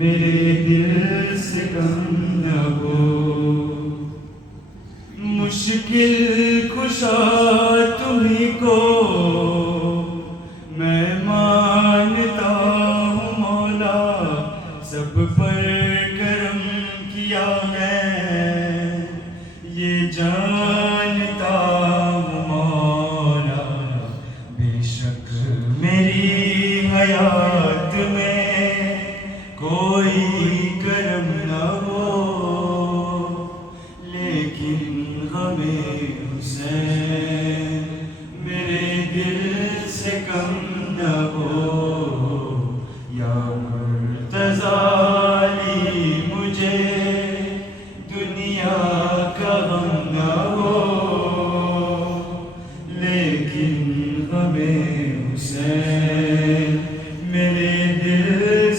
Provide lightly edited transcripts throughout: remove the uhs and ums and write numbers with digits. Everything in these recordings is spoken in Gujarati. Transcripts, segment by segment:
मेरे दिल से कम न हो। मुश्किल कुशा तुम्ही को मैं मानता हूँ मौला, सब पर करम किया है ये जानता हूँ मौला। बेशक मेरी हयात में कोई करम न हो, लेकिन हमें हुसैन मेरे दिल से कम न हो। या मुर्तज़ाली मुझे दुनिया का गम न हो, लेकिन हमें हुसैन मेरे दिल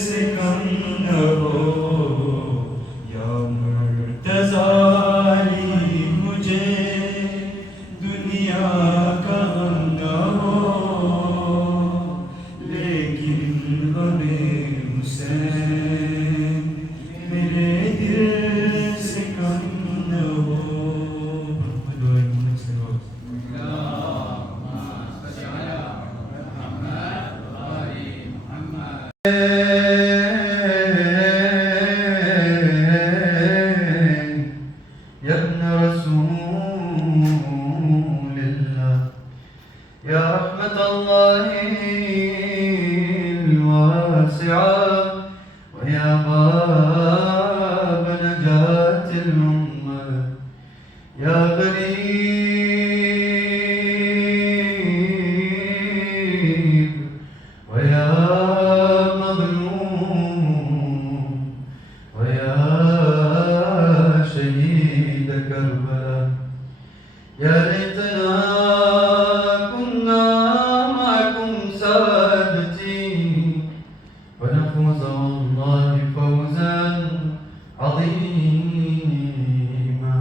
से कम न हो। या मुर्तज़ाली मुझे दुनिया का गम न हो, लेकिन हमें हुसैन मेरे दिल से कम न हो। يا ابن رسول الله يا رحمة الله الواسعة ويا باب نجاة الأمة يا غريب ويا مظلوم ويا شهيد كربلاء. يا ليتنا كنا معكم سادتي ونفوز والله فوزا عظيما.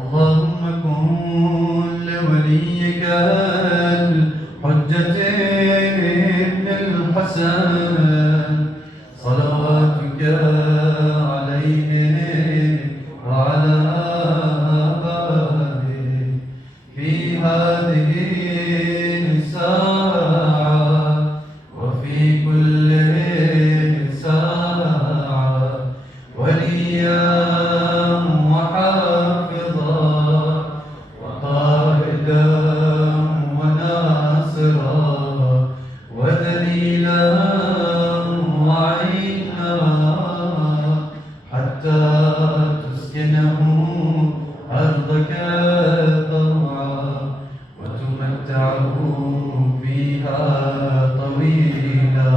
اللهم كن لوليك الحجة ابن الحسن صلواتك عليه وعلى آله في هذه الساعة وفي كل ساعة وليا وحافظا وقائدا وناصرا ودليلا وعينا حتى تسكنه أرضك طوعا وتمتعه فيها طويلا.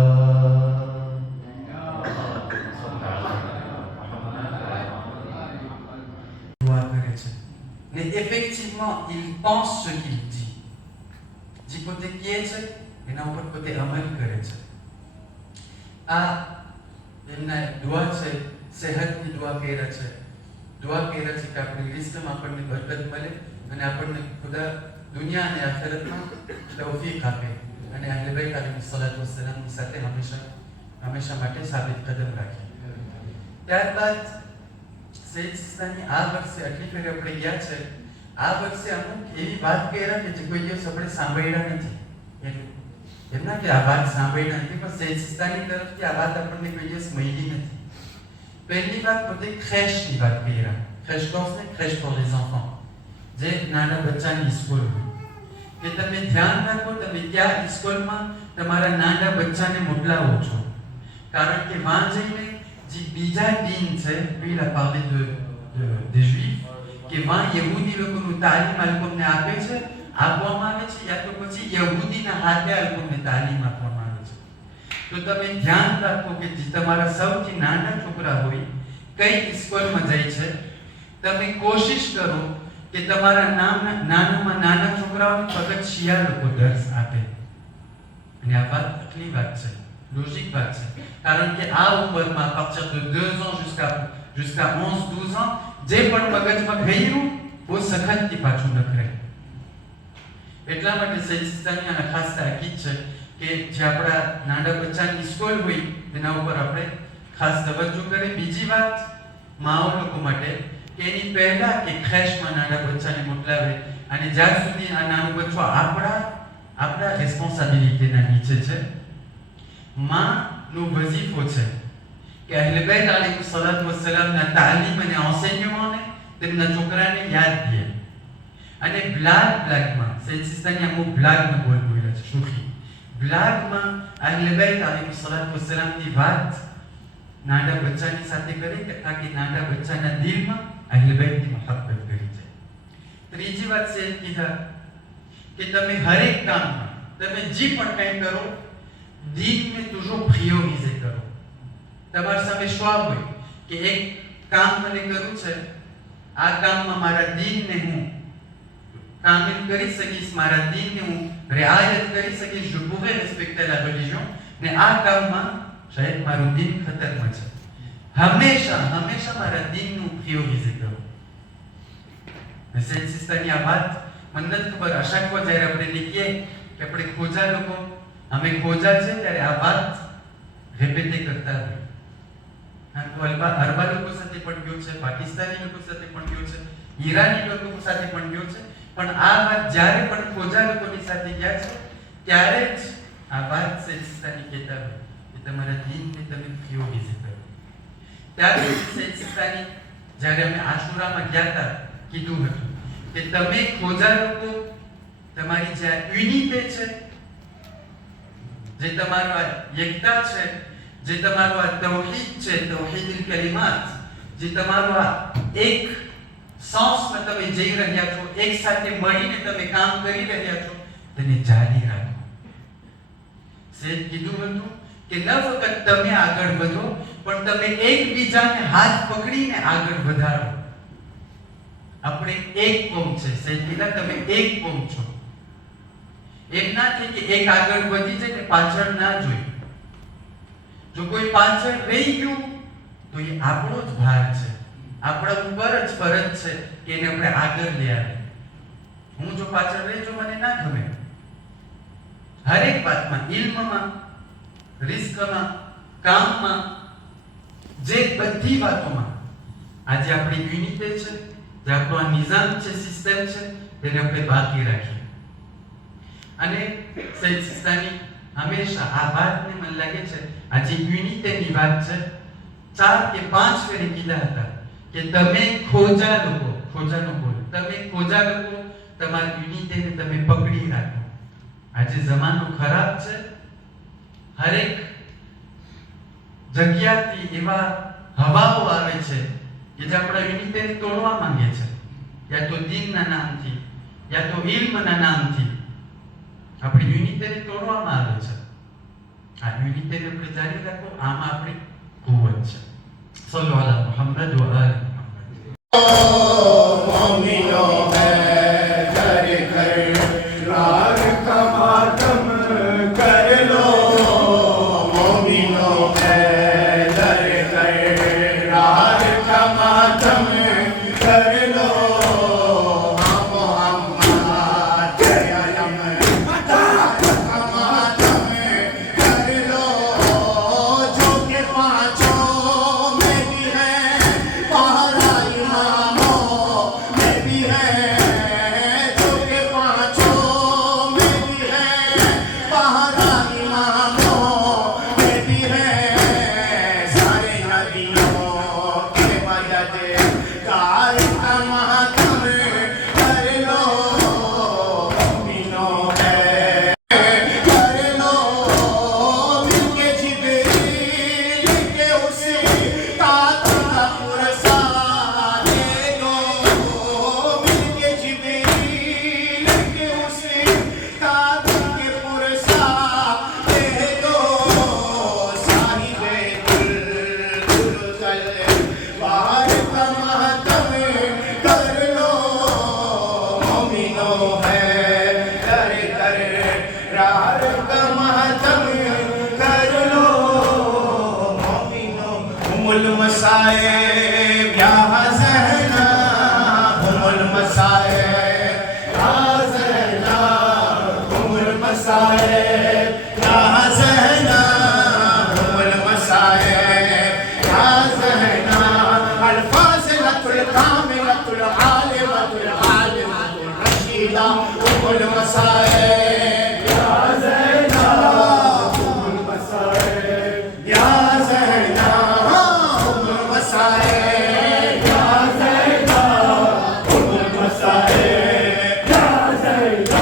Mais effectivement, il pense ce qu'il dit. જે પોતે કહે છે એના ઉપર પોતે અમલ કરે છે. આ એમના દુઆ છે, સેહતની દુઆ કર્યા છે. દુઆ કર્યા છે કે આપણી લિસ્ટમાં આપણને બરકત મળે અને આપણને ખુદા દુનિયા અને આખિરતમાં તૌફીક આપે અને અહલે બેત અલૈહિસ્સલાતુ વસ્સલામની સાથે હંમેશા માટે સાબિત કદમ રાખે. ત્યારબાદ સૈયદ સિસ્તાની આ વર્ષે આટલી ફેર આપણે ગયા છે, આ વર્ષે અમુક એવી વાત કર્યા કે જે કોઈ દિવસ આપણે સાંભળ્યા નથી. એમ ના કે આ વાત સાંભળ્યા નથી, પણ સૈયદ સિસ્તાની તરફથી આ વાત આપણને કોઈ દિવસ મળી નથી. પહેલી વાત પોતે crèche વાત કર્યા. crèche કોર્સને crèche pour les enfants, જે નાના બચ્ચાની સ્કૂલ હોય કે તમે ધ્યાન રાખો તમે ત્યાં સ્કૂલમાં તમારા નાના બચ્ચાને મોકલાવો છો, કારણ કે વાં જઈને જે બીજા દીન છે, lui il a parlé des juifs, કે વાં યહૂદી લોકોનું તાલીમ આ લોકોને આપે છે, આપવામાં આવે છે, યા તો પછી યહૂદીના હાથે આ લોકોને તાલીમ આપવામાં આવે છે. તો તમે ધ્યાન રાખો કે જે તમારા સૌથી નાના છોકરા હોય કઈ સ્કૂલમાં જાય છે, તમે કોશિશ કરો કે તમારા નાનામાં નાના છોકરાઓને ફક્ત શિયા લોકો દર્શ આપે. અને આ વાત આટલી વાત છે, લોજિક વાત છે, કારણ કે આ ઉંમરમાં à partir de 2 ans jusqu'à 11-12 ans જે પણ મગજમાં ગયું બહુ સખતથી પાછું નખરે. એટલા માટે સૈયદ સિસ્તાની આના ખાસ તાકીદ છે કે જે આપણા નાના બચ્ચાની સ્કૂલ હોય તેના ઉપર આપણે ખાસ તવજ્જો કરે. બીજી વાત માઓ લોકો માટે કે એની પહેલા કે ક્રેશમાં નાના બચ્ચાને મોકલાવે અને જ્યાં સુધી આ નાનું બચ્ચું આપણા રિસ્પોન્સિબિલિટીના નીચે છે, માનો વજીફો છે કે અહેલે બેત અલૈહિ સલાતુ વસ્સલામના તાલીમ અને enseignement તેમના છોકરાને યાદ દે. અને બ્લાગમાં સૈયદ સિસ્તાની અમુક બ્લાગમાં બોલ્યા છે સુખી બ્લાગમાં અહેલે બેત અલૈહિ સલાતુ વસ્સલામની વાત નાના બચ્ચાની સાથે કરે કે તાકી નાના બચ્ચાના દિલમાં અહેલે બેતની મહબ્બત કરી જાય. ત્રીજી વાત છે કીધા કે તમે હરેક કામમાં તમે જે પણ કંઈ કરો દીનને toujours prioriser કરો. તમારી સામે શ્વાસ હોય કે એક કામ મને કરવું છે, આ કામમાં મારા દીનને હું કામિલ કરી શકીશ, મારા દીનને હું રિયાયત કરી શકીશ, je pourrais respecter la religion, ને આ કામમાં શાયદ મારું દીન ખતરમાં છે. હંમેશા મારા દીનનું પ્રિયોરિઝે કરો. સૈયદ સિસ્તાની આ વાત મને નથી ખબર, અશાકવા જ્યારે આપણે લીધીએ કે આપણે ખોજા લોકો અમે ખોજા છે ત્યારે આ વાત રિપીટ કરતા હોય. અરબા લોકો સાથે પણ ગયો છે, પાકિસ્તાની લોકો સાથે પણ ગયો છે, ઈરાની લોકો સાથે પણ ગયો છે, પણ આ વાત જ્યારે પણ ખોજા લોકોની સાથે ગયા છે ત્યારે જ આ વાત સૈયદ સિસ્તાની કહેતા હોય કે તમારા દીનને તમે પ્રિયોરિઝે કરો. ત્યાર પછી સૈયદ સિસ્તાની જ્યારે અમે આશુરામાં ગયા હતા કીધું હતું કે તમે ખોજા લોકો તમારી જે યુનિટી છે, જે તમારો આ એકતા છે, જે તમારો આ તૌહીદ છે, તૌહીદુલ કલિમાત, જે તમારો આ એક સાંસમાં તમે જઈ રહ્યા છો, એક સાથે મળીને તમે કામ કરી રહ્યા છો, તેને જારી રાખો. સૈયદ કીધું હતું કે ન ફક્ત તમે આગળ વધો પણ તમે એકબીજાને હાથ પકડીને આગળ વધારો. આપણે એક કોમ છે. સૈયદ કીધા તમે એક કોમ છો. એમ ના થાય કે એક આગળ વધી જાય ને પાછળ ના જોઈ. જો કોઈ પાછળ રહી ગયું તો એ આપણો જ ભાર છે, આપણા ઉપર જ ફરજ છે કે એને આપણે આગળ લઈ આવે. હું જો પાછળ રહી જો મને ના ગમે. હરેક વાતમાં, ઇલ્મમાં, રિસ્કમાં, કામમાં, જે બધી વાતોમાં આજે આપણી યુનિટી છે, જે આપણો આ નિઝામ છે, સિસ્ટમ છે, તેને આપણે બાકી રાખીએ. અને સૈયદ સિસ્તાની હંમેશા આ વાતને મને લાગે છે આ જે યુનિટીની વાત છે 4 કે 5 ફેરી કીધા હતા કે તમે ખોજા લોકો તમારી યુનિટીને તમે પકડી રાખો. આજે જમાનો ખરાબ છે, હરેક જગ્યાથી એવા હવાઓ આવે છે કે જે આપણા યુનિટીને તોડવા માંગે છે, યા તો દીનના નામથી યા તો ઇલ્મના નામથી આપણી યુનિટીને તોડવામાં આવે છે. આ યુનિટીને આપણે જારી રાખો, આમાં આપણી કુવત છે. સલ્લુ અલા મુહમ્મદ વ આલિ يا زينب الفاضلة الكاملة العالمة العالمة الرشيدة أم المصائب يا زينب أم المصائب يا زينب أم المصائب يا زينب أم المصائب يا زينب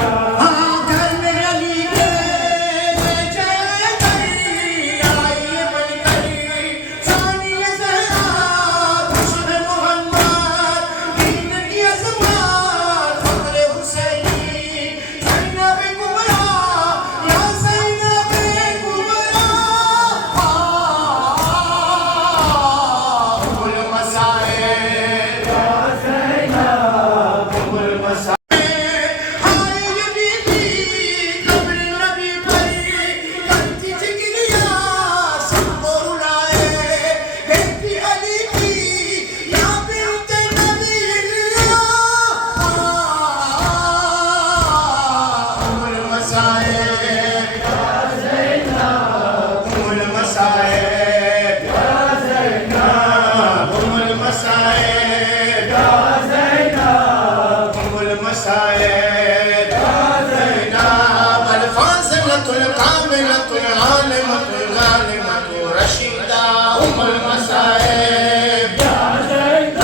الكاملة العالمة الغالمة الرشيدة أم المصائب يا زينب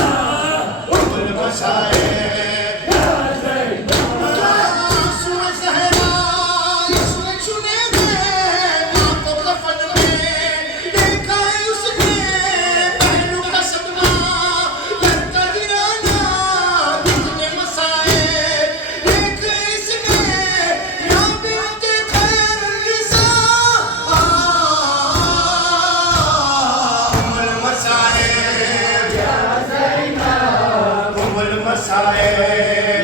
أم المصائب يا زينب يسوع زهراء يسوع جنيبة ما قبل فنمين لك يوسفين بحلو قصدنا يرتقينا بكل مصائب لك يسمين يا بنت خير النساء أم المصائب يا زينب أم المصائب